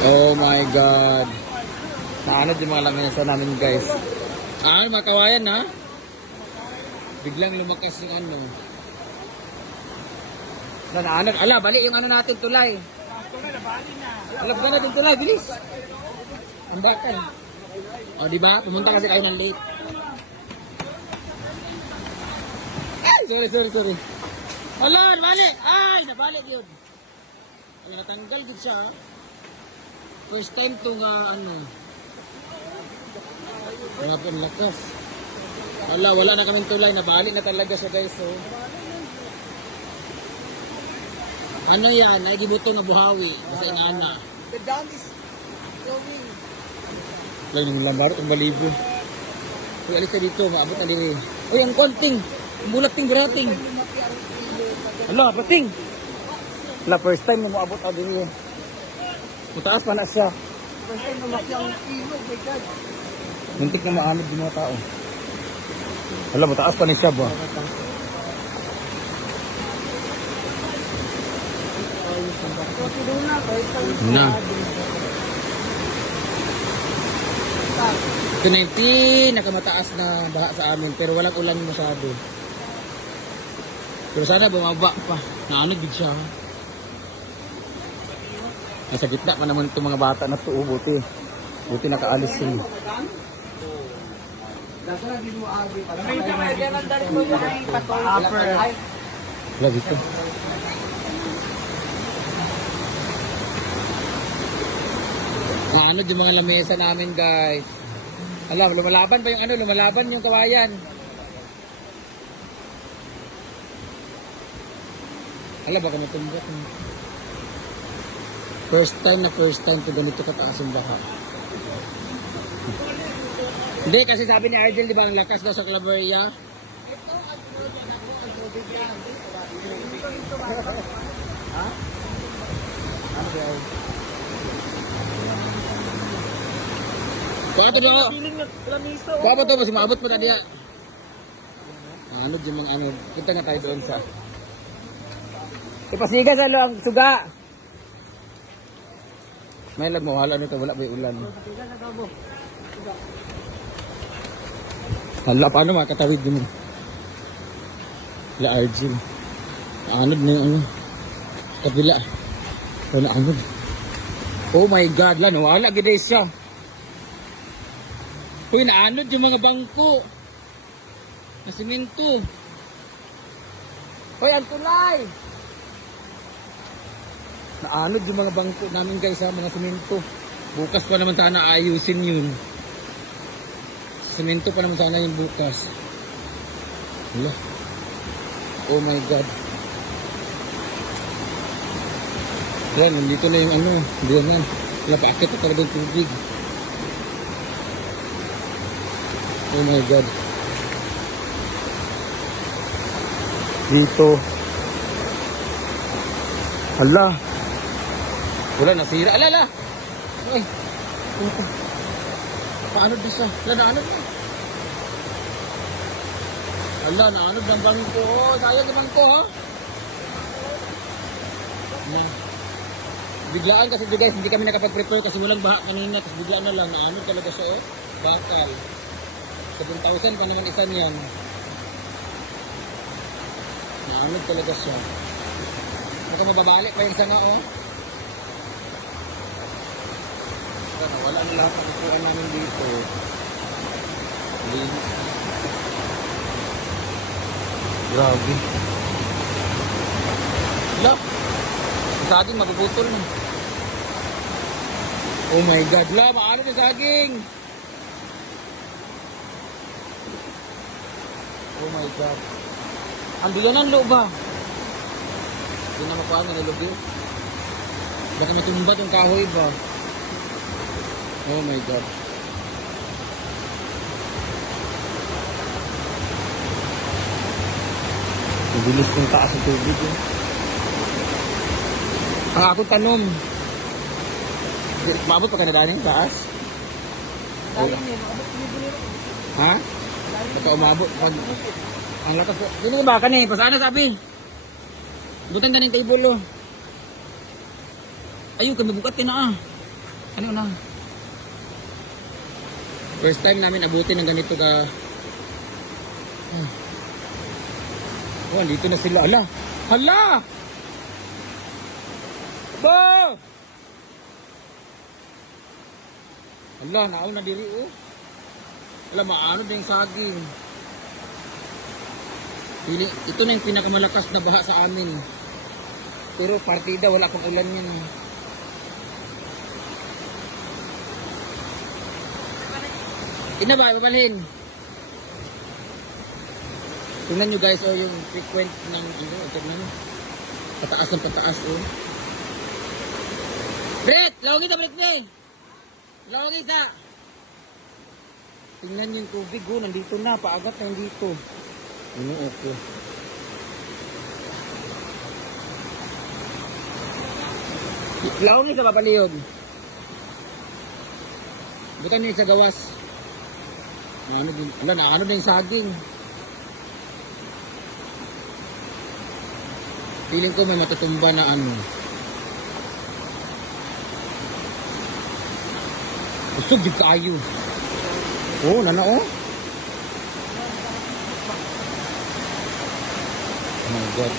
Oh my God. Naanod yung mga lamesa namin guys. Mga kawayan ha. Biglang lumakas yung ano. Naanod. Ala, balik yung ano natin tulay. Ala, baka natin tulay. Bilis. Andakan. O diba? Pumunta kasi kayo ng late. Ay, sorry. Ala, nabalik. Ay, nabalik yun. Ala, natanggal din siya. First time itong ano. Grabe ang lakas. Wala na kaming tulay. Nabalik na talaga siya guys. So. Ano yan? Naigibuto na buhawi. Kasi inana. The dam is going. Wala yung lambar. Ang balibo. Uy, alis ka dito. Maabot na din. Uy, ang konting. Ang bulating birating. Hala, bating. Wala, first time na maabot na din. Mataas pa na siya. First time lumaki ang kilo. My God. Muntik na maanod yung mga tao. Hala, mataas pa na siya ba? Na. Ito na yung pinakamataas na baha sa amin pero walang ulan masyado. Pero sana bumaba pa. Naanod din siya. Nasa gitna pa naman itong mga bata na ito. Buti nakaalis sila. Wala dito. Naanod yung mga lamesa namin guys. Alam, lumalaban pa yung ano, lumalaban yung kawayan. Alam, baka matumbok. First time to ganito kataas yung baha. Hindi, kasi sabi ni Argel, di ba, ang lakas daw sa Claveria? Ha? Ano ba? Baka to ba? Baka to, mas maabot po na diya. Ano yung mga ano, kita nga tayo doon sa... Ipasiga sa ang suga! May lag mawala nito, wala ba yung ulan? Hala, paano makatawid din mo? Wala Argel. Anod na yung ano. Kabila. Wala anod. Oh my God, la, nawala gede siya. Uy, naanod yung mga bangko. Na simento. Uy, ang tulay! Naanod yung mga bangko namin guys ha, mga simento. Bukas pa naman sana ayusin yun. Simento pa naman sana yung bukas. Wala. Oh my God. Yan, nandito na yung ano. Diyan yan. Wala, paakit na talaga yung tubig. Oh my God. Dito. Hala. Wala, nasira. Alala. Ay. Paano din siya? Wala, naanod na. Hala, naanod ng bangko. Oh, sayang yung bangko, ha? Na. Biglaan kasi guys, hindi kami nakapag-prepare kasi walang baha kanina. Tapos biglaan na lang, naanod talaga siya, oh. Bakal. 7,000 pa naman isa niyan. Naanod talaga siya. Baka mababalik pa yung sanga, oh. Wala na lahat ng kukuhan namin dito. Linis. Grabe. Wala. Saging mapuputol na. Oh my God. Wala, maano yung saging. Oh my God. Ang biganan lo ba? Hindi na makuha na nilubi. Baka matumba itong kahoy ba? Oh my God. Ang bilis ng taas ng tubig. Eh. Ang akong tanong. Maabot pa ka na dani? Taas? Ha? Baka umabot. Ang lakas po. Dito ba ka na eh? Pasaan na sabi? Butan ka ng table oh. Ayun, kami bukat na ah. Ano na? First time namin abutin ng ganito ka. Oh, dito na sila. Hala! Hala! Ba! Hala, naaw na diri oh. Hala, maano din yung saging. Ito na yung pinakamalakas na baha sa amin. Pero partida, wala pang ulan yan. Ina ba, babalhin. Tingnan nyo guys, oh, yung frequent ng ano, tingnan nyo. Pataas ng pataas, oh. Brett! Lawag kita, Brett, Brett! Lawag isa! Tingnan nyo yung tubig, oh, nandito na, paagat na nandito. Ano, okay. Lawag isa, babalihog. Bukan nyo sa gawas. Ano din, ano din yung saging. Feeling ko may matutumba na ano. Usog di kayo. Oh, nana oh. Oh my God.